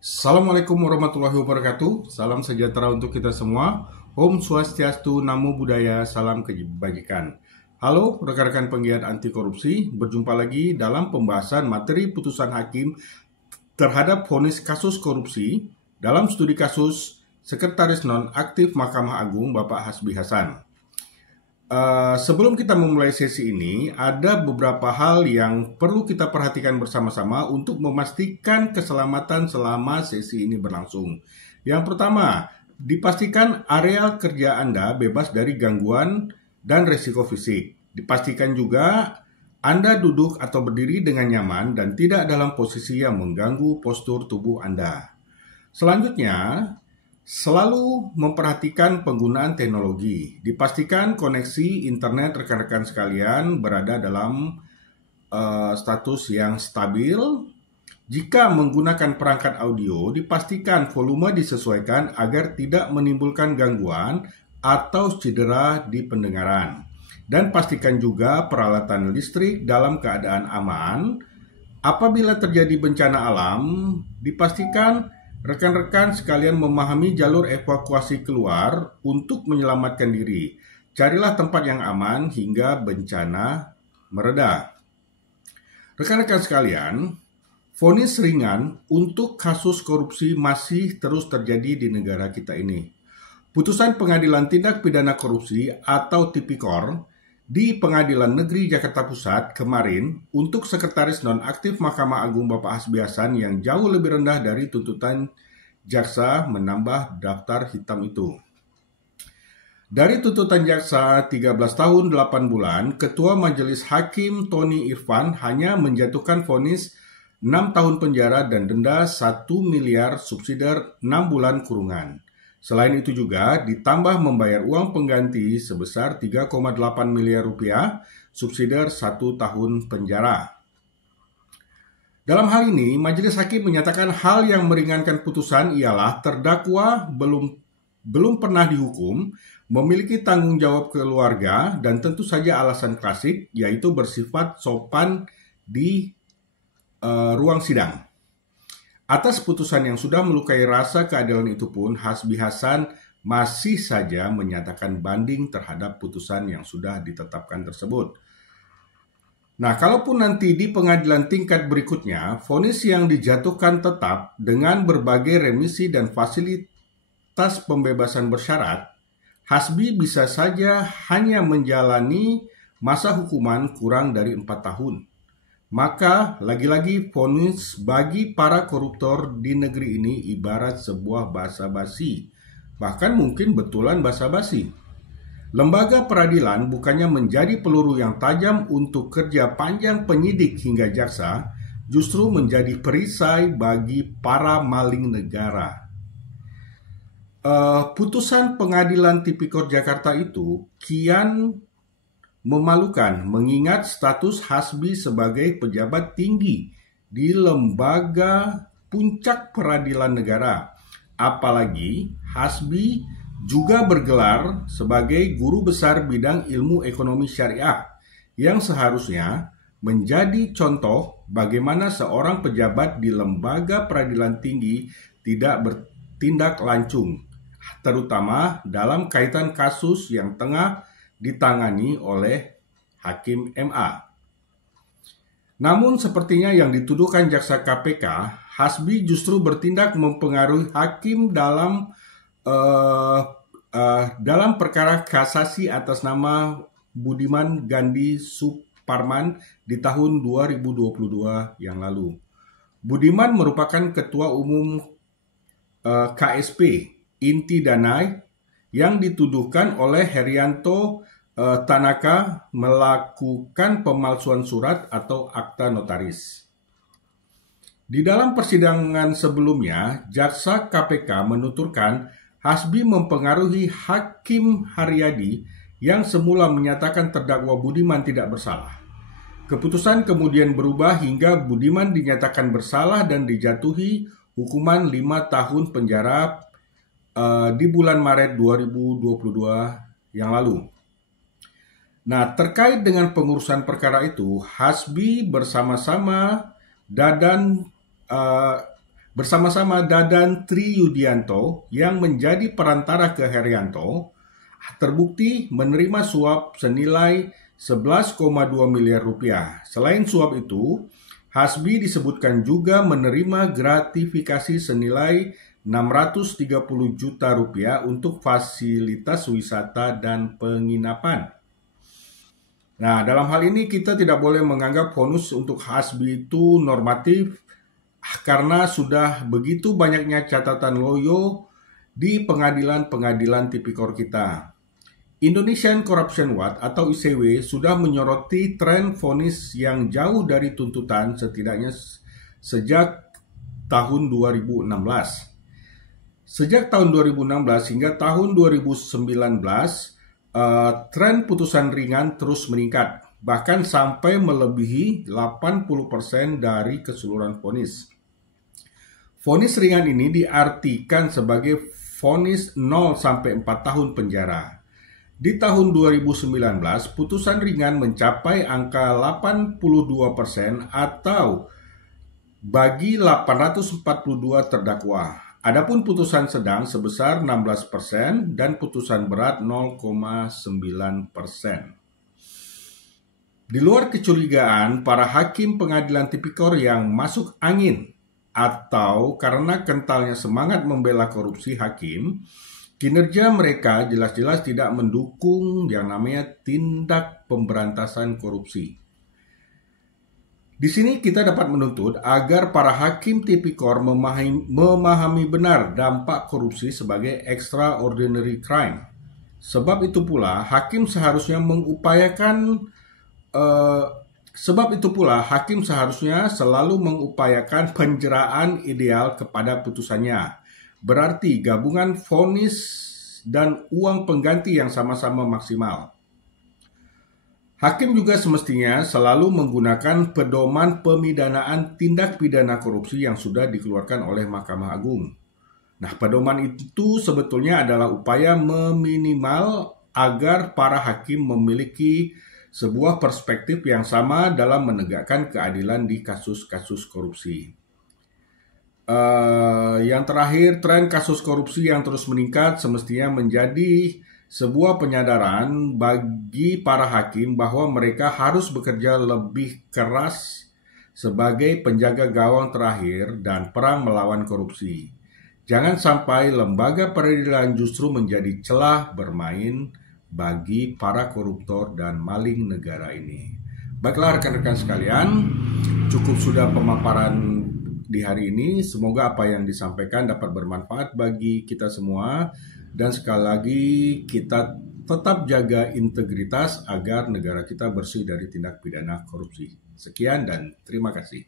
Assalamualaikum warahmatullahi wabarakatuh. Salam sejahtera untuk kita semua. Om Swastiastu, Namo Buddhaya, salam kebajikan. Halo rekan-rekan penggiat anti korupsi, berjumpa lagi dalam pembahasan materi putusan hakim terhadap vonis kasus korupsi dalam studi kasus Sekretaris Nonaktif Mahkamah Agung Bapak Hasbi Hasan. Sebelum kita memulai sesi ini, ada beberapa hal yang perlu kita perhatikan bersama-sama untuk memastikan keselamatan selama sesi ini berlangsung. Yang pertama, dipastikan area kerja Anda bebas dari gangguan dan risiko fisik. Dipastikan juga Anda duduk atau berdiri dengan nyaman dan tidak dalam posisi yang mengganggu postur tubuh Anda. Selanjutnya, selalu memperhatikan penggunaan teknologi. Dipastikan koneksi internet rekan-rekan sekalian berada dalam status yang stabil. Jika menggunakan perangkat audio, dipastikan volume disesuaikan agar tidak menimbulkan gangguan atau cedera di pendengaran. Dan pastikan juga peralatan listrik dalam keadaan aman. Apabila terjadi bencana alam, dipastikan rekan-rekan sekalian memahami jalur evakuasi keluar untuk menyelamatkan diri. Carilah tempat yang aman hingga bencana mereda. Rekan-rekan sekalian, vonis ringan untuk kasus korupsi masih terus terjadi di negara kita ini. Putusan Pengadilan Tindak Pidana Korupsi atau Tipikor di Pengadilan Negeri Jakarta Pusat kemarin untuk Sekretaris Nonaktif Mahkamah Agung Bapak Hasbi Hasan yang jauh lebih rendah dari tuntutan jaksa menambah daftar hitam itu. Dari tuntutan jaksa 13 tahun 8 bulan, Ketua Majelis Hakim Tony Irfan hanya menjatuhkan vonis 6 tahun penjara dan denda 1 miliar subsidiar 6 bulan kurungan. Selain itu juga ditambah membayar uang pengganti sebesar 3,8 miliar rupiah, subsidiar 1 tahun penjara. Dalam hal ini, Majelis Hakim menyatakan hal yang meringankan putusan ialah terdakwa belum pernah dihukum, memiliki tanggung jawab keluarga, dan tentu saja alasan klasik, yaitu bersifat sopan di ruang sidang. Atas putusan yang sudah melukai rasa keadilan itu pun, Hasbi Hasan masih saja menyatakan banding terhadap putusan yang sudah ditetapkan tersebut. Nah, kalaupun nanti di pengadilan tingkat berikutnya, vonis yang dijatuhkan tetap dengan berbagai remisi dan fasilitas pembebasan bersyarat, Hasbi bisa saja hanya menjalani masa hukuman kurang dari 4 tahun. Maka, lagi-lagi vonis bagi para koruptor di negeri ini ibarat sebuah basa-basi, bahkan mungkin betulan basa-basi. Lembaga peradilan bukannya menjadi peluru yang tajam untuk kerja panjang penyidik hingga jaksa, justru menjadi perisai bagi para maling negara. Putusan Pengadilan Tipikor Jakarta itu kian memalukan mengingat status Hasbi sebagai pejabat tinggi di lembaga puncak peradilan negara. Apalagi Hasbi juga bergelar sebagai guru besar bidang ilmu ekonomi syariah yang seharusnya menjadi contoh bagaimana seorang pejabat di lembaga peradilan tinggi tidak bertindak lancung, terutama dalam kaitan kasus yang tengah ditangani oleh Hakim MA. Namun sepertinya yang dituduhkan jaksa KPK, Hasbi justru bertindak mempengaruhi hakim dalam perkara kasasi atas nama Budiman Gandhi Suparman di tahun 2022 yang lalu. Budiman merupakan ketua umum KSP Inti Danai yang dituduhkan oleh Herianto Tanaka melakukan pemalsuan surat atau akta notaris. Di dalam persidangan sebelumnya, jaksa KPK menuturkan Hasbi mempengaruhi Hakim Haryadi yang semula menyatakan terdakwa Budiman tidak bersalah. Keputusan kemudian berubah hingga Budiman dinyatakan bersalah dan dijatuhi hukuman 5 tahun penjara di bulan Maret 2022 yang lalu. Nah, terkait dengan pengurusan perkara itu, Hasbi bersama-sama Dadan bersama-sama Dadan Triyudianto yang menjadi perantara ke Herianto, terbukti menerima suap senilai 11,2 miliar rupiah. Selain suap itu, Hasbi disebutkan juga menerima gratifikasi senilai 630 juta rupiah untuk fasilitas wisata dan penginapan. Nah, dalam hal ini kita tidak boleh menganggap bonus untuk Hasbi itu normatif karena sudah begitu banyaknya catatan loyo di pengadilan-pengadilan tipikor kita. Indonesian Corruption Watch atau ICW sudah menyoroti tren vonis yang jauh dari tuntutan setidaknya sejak tahun 2016. Sejak tahun 2016 hingga tahun 2019, tren putusan ringan terus meningkat, bahkan sampai melebihi 80% dari keseluruhan vonis. Vonis ringan ini diartikan sebagai vonis 0 sampai 4 tahun penjara. Di tahun 2019, putusan ringan mencapai angka 82% atau bagi 842 terdakwa. Adapun putusan sedang sebesar 16% dan putusan berat 0,9%. Di luar kecurigaan, para hakim pengadilan tipikor yang masuk angin atau karena kentalnya semangat membela korupsi hakim, kinerja mereka jelas-jelas tidak mendukung yang namanya tindak pemberantasan korupsi. Di sini kita dapat menuntut agar para hakim tipikor memahami benar dampak korupsi sebagai extraordinary crime. Sebab itu pula hakim seharusnya selalu mengupayakan penjeraan ideal kepada putusannya. Berarti gabungan vonis dan uang pengganti yang sama-sama maksimal. Hakim juga semestinya selalu menggunakan pedoman pemidanaan tindak pidana korupsi yang sudah dikeluarkan oleh Mahkamah Agung. Nah, pedoman itu sebetulnya adalah upaya meminimal agar para hakim memiliki sebuah perspektif yang sama dalam menegakkan keadilan di kasus-kasus korupsi. Yang terakhir, tren kasus korupsi yang terus meningkat semestinya menjadi sebuah penyadaran bagi para hakim bahwa mereka harus bekerja lebih keras sebagai penjaga gawang terakhir dan perang melawan korupsi. Jangan sampai lembaga peradilan justru menjadi celah bermain bagi para koruptor dan maling negara ini. Baiklah rekan-rekan sekalian, cukup sudah pemaparan di hari ini. Semoga apa yang disampaikan dapat bermanfaat bagi kita semua. Dan sekali lagi kita tetap jaga integritas agar negara kita bersih dari tindak pidana korupsi. Sekian dan terima kasih.